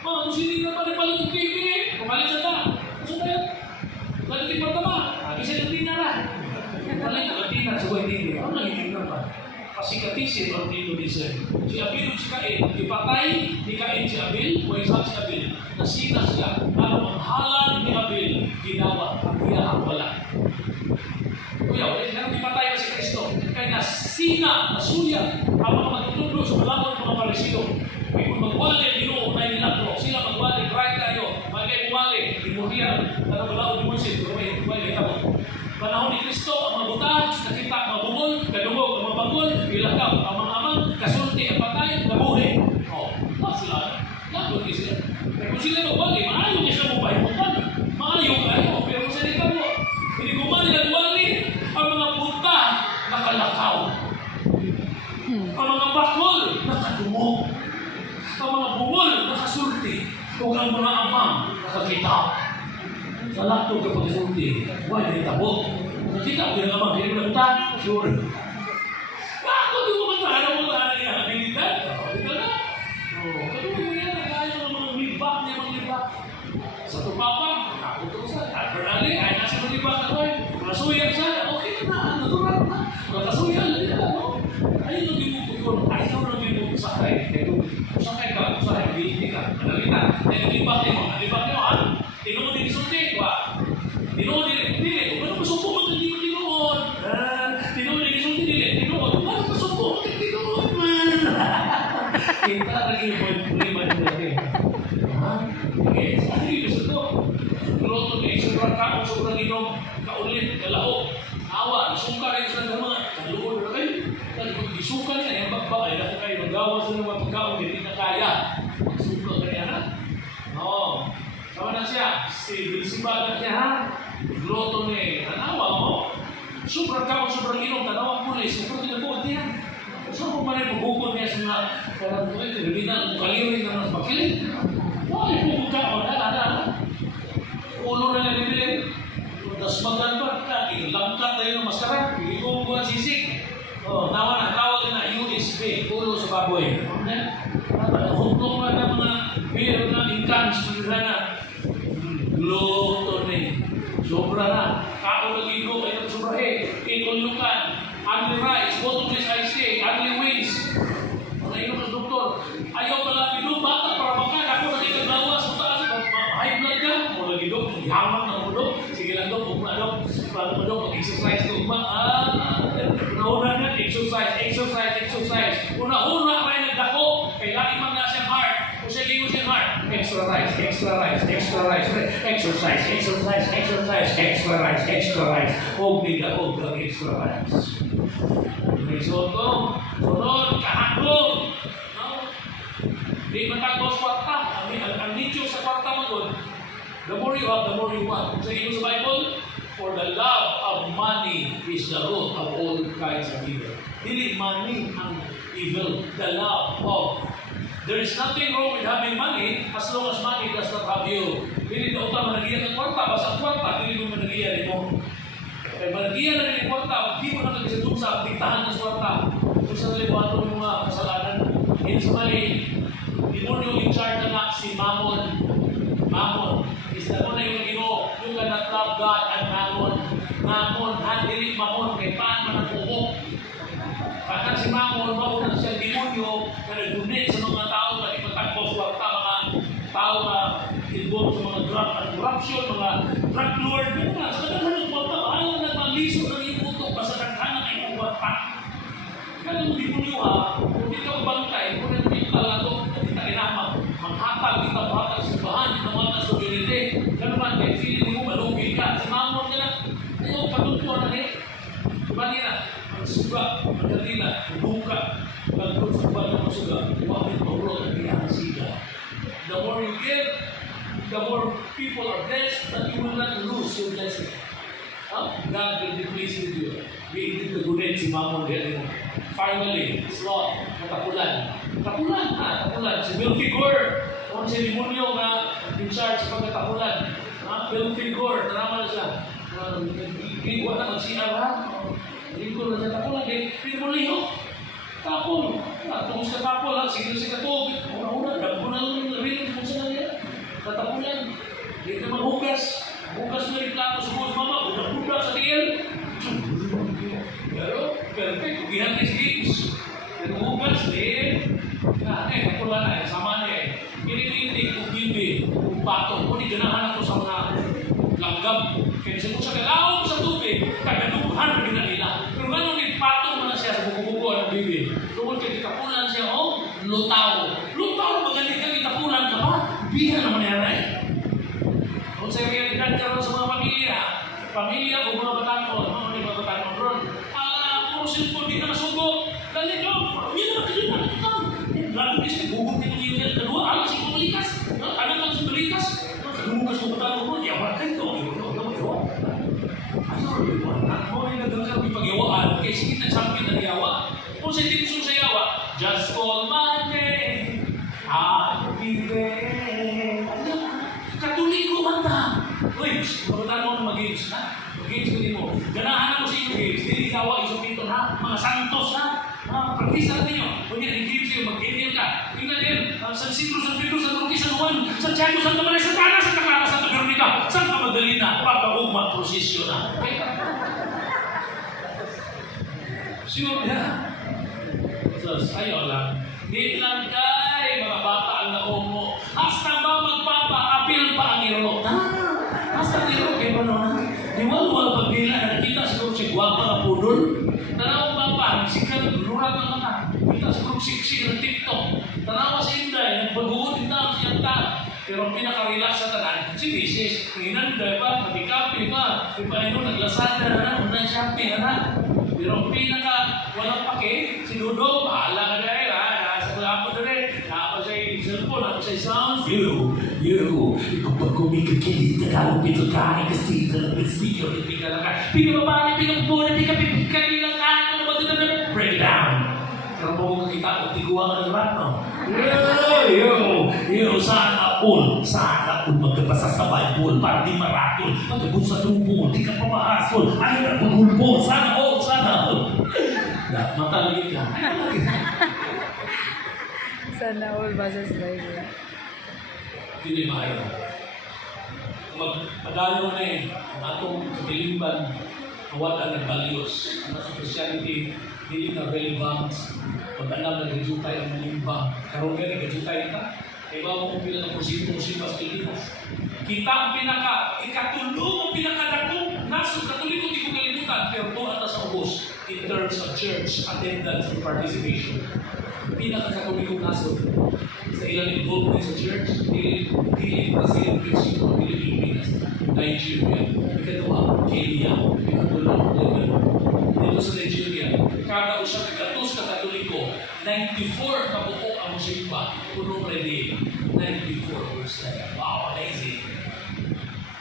Mga kusini na pa rin pala itong TV. Kumalit sa ta. So tayo. Lagi pertama. Bisa katina na. Paling katina sa buhay TV. Ano lang hindi naman? Kasi katisin ang Indonesia. Si Abil si Kain. Ipatay ni Kain si Abil. Waisak si Abil. Nasina siya. Ano ang halan ni Abil. Ginawa ang iyahang wala. Kuya, wala ipatay si Kristo. Kaya nasina, nasuya ang mga magtutulog sa malawang mga Parisino. Kaya kung magwali, ginoo na nilaklo. Sila magwali, right tayo. Magay buwali, imuriyan. Na malawang ni Moises. Pero may buwali, tabo. Panahon ni Kristo, ang mga buta, nakita, mga bungol, kadungog, ang mga bangol, ilakaw, ang mga amang, kasulti, ang patay, nabuhi. Sila. Lagot niya sila. Kaya kung sila magwali, maayo niya siya mong pahimutan. Maayo kayo. Pero kung sa dito mo, hindi gumali at wali, ang mga buta, nakalakaw. Ang mga bakol, nakadungog. Ang mga bungol, nakasulti. Kung ang mga amang, nakakita. Sa lato kapag isulti, wala na itabo. Nakita ko yung amang, hindi mo nagta, sure. Bakit di mo matara mo na yung habilidad? Dito na. Kadungog mo yan, kaya ng mga libak niya, mga libak. Sa tupapa, nakakutok sa, Bernali, ay nasa mga libak na tayo. Masuyag siya, okay na, natural na. Makasuyag na nila, no? Ayun ang dimuto yun, ayaw na dimuto sa kay. Sakay ka, sakay, hindi ka. Manalita, ay libak niyo, ha? Tinuod din isulti, wa. Tinuod din, dili. Ano masuko mo hindi mo tinuod? Tinuod din isulti, dili. Tinuod. Ano masuko mo tinuod, man? Kita lagi yung problema nyo lagi. Okay, ano yung gusto ko? Luto ni, sobrang kaon, sobrang inom, kaulit, kalao, awa, isuka rin sa mga, kaluod na kayo. Kasi kung isuka niya, yung bagba, ay naku kayo, magawa sa mga pagkaon, hindi na kaya. Suka kaya na? Oo. Sama na siya, si Bilsiba niya ha, Gloto ni, tanawa mo, sobrang kaon, sobrang inom, tanawa pulis, sobrang ginagawa niya. Saan mo man ay pagukod niya sa mga karang ito, hindi na kaliwin na mas makilig. Wala yung pagkaon, ulo na nalilin, tapos maganda, ilangkat tayo ng masarap, iligong ko ang sisig. Tawag na USB, ulo sa baboy. Huklong na ng mga beer na incans, na Gloto ni. Sobra na. Kao na ligo, ay nagsobrahe. Ikulukan. Only rice. Bottomless iced tea. Only wings. Mga ino sa doktor. Ayaw pala ligo. Bata para makan. Ako nagkikaglawa sa taas. High blood ka. Mo lagi dok. Yaman na mo dok. Sige lang dok. Ugma dok. Paano mo dok? Mag-exercise ka ugma. Una-una na. Exercise. Una-una kayo nagdako. Kailangan man na siyang heart. Kung siya gingo siyang heart. Extra rice, extra rice. Huwag ang extra rice. May soto, sunod, kahapon. No? Di matagos kwarta. Ang nicho sa kwarta mo doon, the more you have, the more you want. Sa iyo sa Bible, for the love of money is the root of all kinds of evil. Dili money ang evil, the love of. There is nothing wrong with having money as long as money does not have you. Dili na utang managiyan ng kwarta, basta kwarta, dili mo managiyan mo. Kaya managiyan na rin ng kwarta, di mo na nagsisadong sa diktahan ng kwarta. Kung sa liwato ng mga kasalanan, it's my demonyo in charge na si Mammon. Mammon is the one yung ginoo. You cannot love God and Mammon. Mammon, dili Mammon, kay paan man ang puhok. Bakit si Mammon, mauna siya demonyo na nag-donate sa mga tao na ipatagpos kwarta, mga tao na involved sa mga drug and corruption, mga drug lord. Sa kadang-kadang ng kwarta, ayaw na maliso ng iputok, basta naghanap ay ng kwarta. Kaya mo demonyo ha, kung di ka mabangkay, kung hindi ka talato, hindi ka kinamang, maghatag, di ka maghatag sa bahan, di ka maghatag sa community. Ganun man, kaya feeling mo malugi ka. Si Mammon nila, ayaw, patutuan na rin. Diba nila? Suga, madalina, buka, nagpagsuba ng suga, huwag yung paulot ang iyang siga. The more you give, the more people are blessed, that you will not lose your blessing. God will be pleased with you. Be able to donate si Mammon din. Finally, slot, katapulan. Katapulan. Si Bill Figure, kung si demonyo na in charge sa pagkatapulan. Bill Figure, tanaman na siya. Wala na mag-CR ha? Lingkod na siya tapulan, hindi mo liho. Tapol. Tungkol sa tapol, sige katog. Una-una, dagpo na lang yung rin. Kung saan Katapulan. Hindi ka maghugas. Hugas mo yung plato sa buhos mama. Budak-budak sa tiil. Pero, perfect. Ugihan na games. Pero hugas, kapulan na, sama na eh. Kinitindig, ugibi, umpato. Kung ganahan ako sa mga langgam. Kaya sa kagaon sa tubig, kagaduhan na nila. Pero gano'n nagpatong mo na siya sa buko-buko ng bibi. Tungkol kay kapulan siya, lutaw. Lutaw, magaling ka, kapulan ka ba? Bihan naman yan eh. Kung sa realidad ka rin sa mga pamilya o mga batangkol, mga batangkol ron, puro silpon, di ka nasugo. Dali ko, hindi naman kalimutan na ito. Lalo kasi bubog nito yung kedua, alas yung pamalikas. Ano lang sa balikas? Kadugas mo batangkol ron, yawan ka ito. Mo ay nagdagdag ng pagyawaan kaya sige nagsabi na yawa. Kung sa tinsun sa yawa, just call my name, I'll be there. Katuliko banta. Uy, mabutan mo na mag-games na. Mag-games ko din mo. Ganahan mo sa inyo games. Hindi yawa isang dito na. Mga santos na. Practice natin nyo. Kung yan, i-games kayo, mag-game ka. Tingnan yan. San Isidro, San Pedro, San Roque, San Juan, San Tiago, San Tamalay, San Tana, San Clara, San Veronica, San Magdalena, pagkagugma, prosesyo na. Sure na. So, ayaw lang. Di lang kay mga bata ang naomo. Hasta ba magpapa-apil pa ang iro? Hasta ang iro kay Manona. Di wala pagdila na nakita siguro si Guapa na pudol. Tanaw papa, nagsikat, lurat ng mata. Kita siguro siksik ng TikTok. Tanaw si Inday, nagbaguod din tao siyang tao. Pero ang pinaka-relax sa tanan, si Mrs. Rinanda pa, nabikapi pa. Di pa ino, naglasada na, online shopping na. Pero ang pinaka walang pake, si Ludo, bahala ka dahil nasa kulapo na rin, napa siya yung cellphone, napa siya yung sounds. Kapag kumikikili, tagalog ito kain kasi talang besiyo, hindi ka lang ka. Pinababali, pinagpuna, hindi ka pinagkalilang ano ba ito na breakdown. Pero kung makikita ko, tiguan ka ng rat, no? Sana all magkapasasabay all para di marakol. Pagkabot sa tubo, di ka pamahasol. Ay, nagugulpo, sana all. Matalagin ka. Sana all basa sa Bible. Hindi maayo. Magpadalo na ang atong katilimban, wala ng values. Ang atong Christianity, hindi na relevant. Pag alam na gajutay ang malimbang, karoon ka na gajutay ka. Iba mo kung pinaka porsyento sa Pilipinas. Kita ang ikatulong ang pinakadakong naso katuliko, di ko kalimutan, pero ito ata sa ubos in terms of church attendance and participation. Pinakakatulikong naso sa ilang involvement sa church, dili Brazil, Mexico, Pilipinas, Nigeria, ikatulong Kenya, ikatulong Lebanon. Dito sa Nigeria, kada usa ka gatos ka katoliko, 94 ka buo ang musimba, puno ready, 94%. Wow, amazing.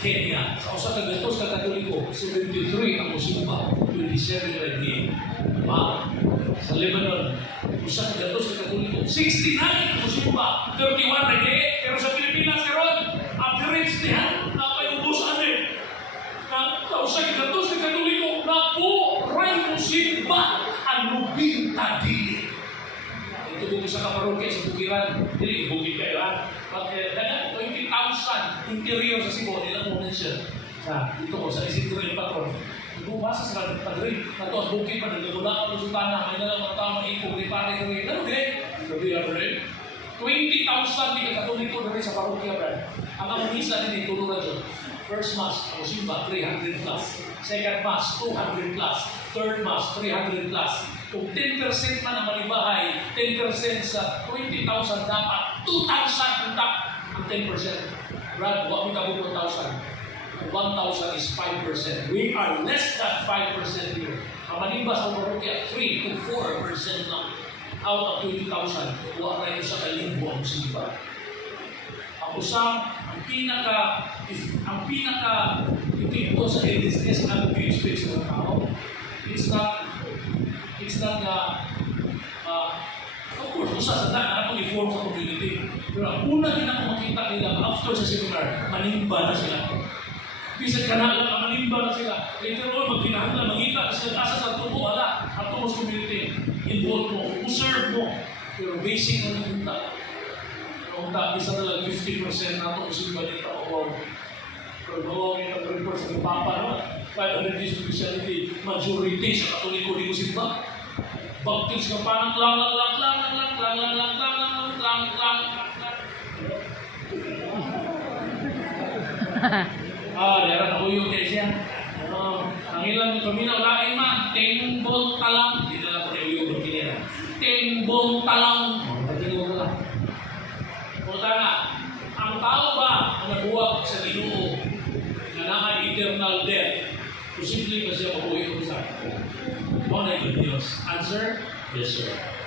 Kenya, sa usa ka gatos ka katoliko, 73 ang musimba, 27 ready. Wow. Sa Lebanon, usa ka gatos ka katoliko, 69 ang musimba, 31 ready. Pero sa Pilipinas karon, average niya, napayubos ane. Usa ka gatos ka katoliko, ray musimba ang lubinta dili. Ito kung isa ka parokya sa bukiran, dili, bukid kayo ha. Dagat, 20,000 interior sa Cebu, nilang muna siya. Ito ko, sa Isidro yung patron. Bumasa sa padre, na ito, bukid pa, nagagula ko sa tanah, may nalang mga tao maipog, di pare ka rin. Ano din? Sabi na rin. 20,000 di ka katoliko na rin sa parokya, Brad. Ang amisa din, tulungan dyan. First Mass, ang musimba, 300 plus. Second Mass, 200 plus. Third Mass, 300 plus. Kung 10% man ang malibahay, 10% sa 20,000 dapat 2,000 utak ang 10%. Brad, huwag mo kabuk 1,000. 1,000 is 5%. We are less than 5% here. Ang maliba sa parokya, 3 to 4% lang. Out of 20,000, huwag rin sa kalimbo ang musimba. Ang pinaka epekto sa LSS na nag-expect sa tao, it's not of course, usa sa daan ako i-form sa community. Pero ang una din ako makita nila after sa seminar, manimba na sila. Bisag ka na lang, manimba na sila. Later on, magkinahanglan, magkita na sila asa sa tubo, at sa community. Involve mo, serve mo. Pero basic na nagunta. Kung isa na lang 50% na ito, isip ba dito ako. Pero bawa may nag-report sa Papa, no? 500 years of Christianity, majority sa Katoliko di ko simba. Baptist ka pa ng lang. Daran ako yung siya. Ang ilang pamilya, lain man, tengbol talang. Hindi na lang ko yung berkinira. Tengbol talang. Pagkino ko lang. Punta na, ang tao ba ang nabuwag sa Ginoo na naka eternal death? Posibleng ba siya mabuhay ko sa? Ano na yung Diyos? Answer? Yes, sir.